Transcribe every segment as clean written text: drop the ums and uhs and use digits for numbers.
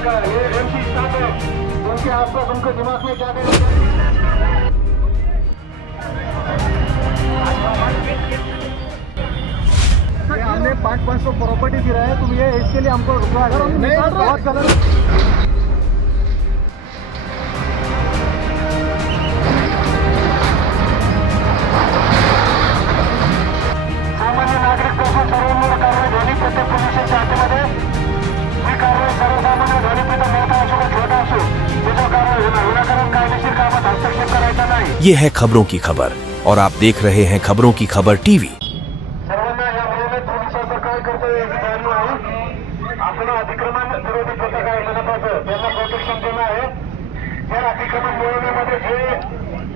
का ये MC staff है, उनके आसपास उनके दिमाग में क्या हमने 500 प्रॉपर्टी गिरा है, तुम ये इसके लिए हमको रुकवा रहे हो। नहीं, बहुत गलत। सामान्य नागरिकांपासून सर्वांवर कारवाई झाली प्रत्येक पोलीस शाखेमध्ये। ही कारवाई सर्वसामान्य झाली तिथं मोठा असो का छोटा असो त्याच्यावर कारवाई होणार। विनाकारण कायदेशीर कामात हस्तक्षेप करायचा नाही। ये है खबरों की खबर और आप देख रहे हैं खबरों की खबर टीवी। सर्वांना या मोहिमेत पोलिसांचं काय कर्तव्य आहे हे जाणून आहे। आपण अतिक्रमण विरोधी पथक आहे मनपाचं, त्यांना प्रोटेक्शन देणं आहे। या अतिक्रमण मोहिमेमध्ये जे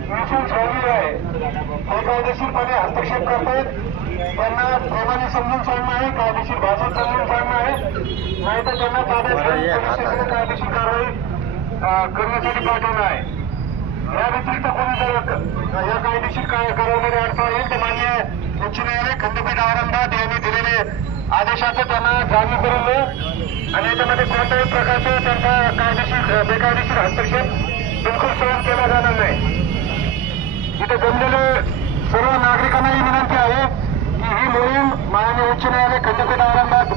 इन्शुरन्स व्हॅल्यू आहे ते कायदेशीरपणे हस्तक्षेप करतायत, त्यांना प्रेमाने समजून सांगणं आहे, कायदेशीर भाषेत समजून सांगणं आहे, नाही तर त्यांना ताब्यात घेऊन पोलिसांकडे कायदेशीर कारवाई करण्यासाठी पाठवणं आहे। या व्यतिरिक्त कोणी जर या कायदेशीर कारवाईमध्ये अडथळा येईल तर मान्य उच्च न्यायालय खंडपीठ औरंगाबाद यांनी दिलेले आदेशाचं त्यांना जाणीव करून देईल आणि याच्यामध्ये कोणत्याही प्रकारचे त्यांचा कायदेशीर बेकायदेशीर हस्तक्षेप बिलकुल सहन केला जाणार नाही। इथे जमलेले सर्व नागरिकांना ही विनंती आहे की ही मोहीम माननीय उच्च न्यायालय खंडपीठ औरंगाबाद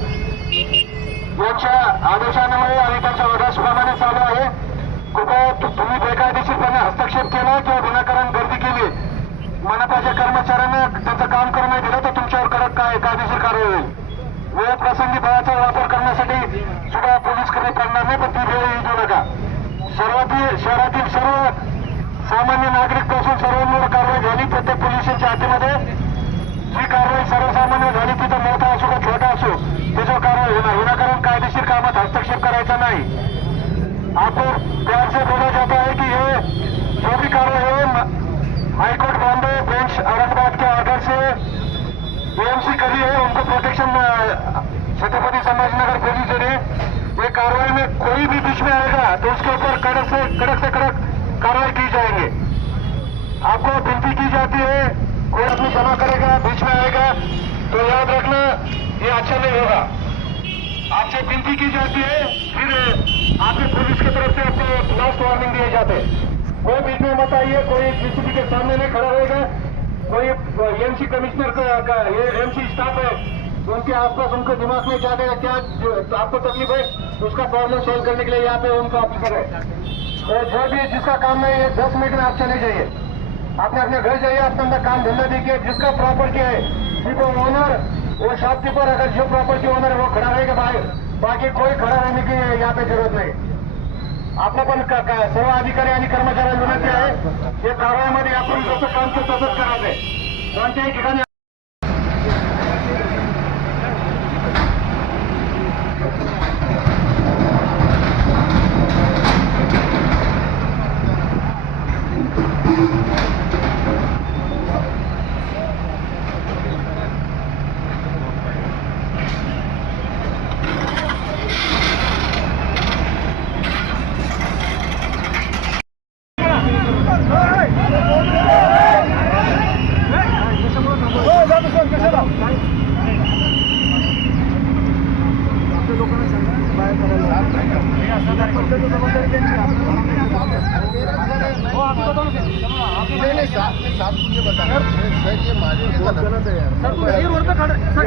यांच्या आदेशामुळे आणि त्यांच्या आदेशाप्रमाणे चालू आहे। कृपया तुम्ही बेकायदेशीरपणे हस्तक्षेप केला किंवा विनाकारण गर्दी केली, मनपाच्या कर्मचाऱ्यांना त्यांचं काम करू नाही दिलं तर तुमच्यावर कडक कायदेशीर कारवाई होईल। वेळ प्रसंगी बळाचा वापर करण्यासाठी सुद्धा पोलीस कमी पडणार नाही, पण ती वेळ येऊ देऊ नका। शहरातील सर्व सामान्य नागरिक पासून सर्वांवर कारवाई झाली प्रत्येक पोलीस शाखेमध्ये। जी कारवाई सर्वसामान्य झाली तिथं मोठा असो का छोटा असो त्याच्यावर कारवाई होणार। विनाकारण कायदेशीर कामात हस्तक्षेप करायचा नहीं। आपको प्यार से बोला जाता है कि ये जो भी कार्रवाई है हाईकोर्ट बॉम्बे बेंच औरंगाबाद के ऑर्डर से एएमसी करी है, उनको प्रोटेक्शन छत्रपति संभाजीनगर पुलिस ने। ये कार्रवाई में कोई भी बीच में आएगा तो उसके ऊपर कड़क से कड़क कार्रवाई की जाएगी। आपको विनती की जाती है कोई अपनी जमा करेगा बीच में आएगा तो याद रखना ये अच्छा नहीं होगा। आपसे विनती की जाती है, फिर आपकी पुलिस की तरफ से आपको लास्ट वार्निंग दिए जाते हैं। कोई बीच में मत आइए, कोई सीसीटीवी के सामने नहीं खड़ा रहेगा। कोई एमसी कमिश्नर का ये एमसी स्टाफ है, उनके आसपास उनके दिमाग में क्या आपको तकलीफ है उसका प्रॉब्लम सॉल्व करने के लिए यहाँ पे उनका ऑफिसर है। और जो भी जिसका काम नहीं है 10 मिनट में आप चले जाइए, आपने अपने घर जाइए, अपना अंदर काम धंधा देखिए। जिसका प्रॉपर्टी है वो ओनर वो शॉपकीपर, अगर जो प्रॉपर्टी ओनर है वो खड़ा रहेगा बाहर, बाकी कोई खड़ा रहने की यहाँ पे जरूरत नहीं। आपला पण सर्व अधिकारी आणि कर्मचाऱ्यांना विनंती आहे या कारवाईमध्ये आपण जसं काम केलं तसंच करायचंय। कोणत्याही ठिकाणी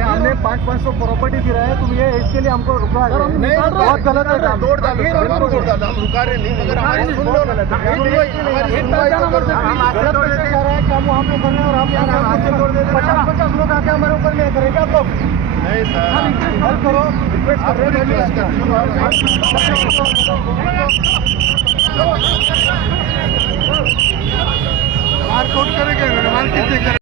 हमने 500 प्रॉपर्टी गिरा है, तुम ये इसके लिए हमको रुकवा रहे हो। नहीं, बहुत गलत है। हम रुका रहे नहीं, मगर हमारी सुन लो ना, गलत कैसे जा रहा है कि हम वहाँ पे करने और आप यहाँ 50 लोग आके हमारे ऊपर ले करेंगे आप लोग। नहीं सर, हेल्प करो, रिक्वेस्ट कर रहे मारकोट करेंगे, मार्केट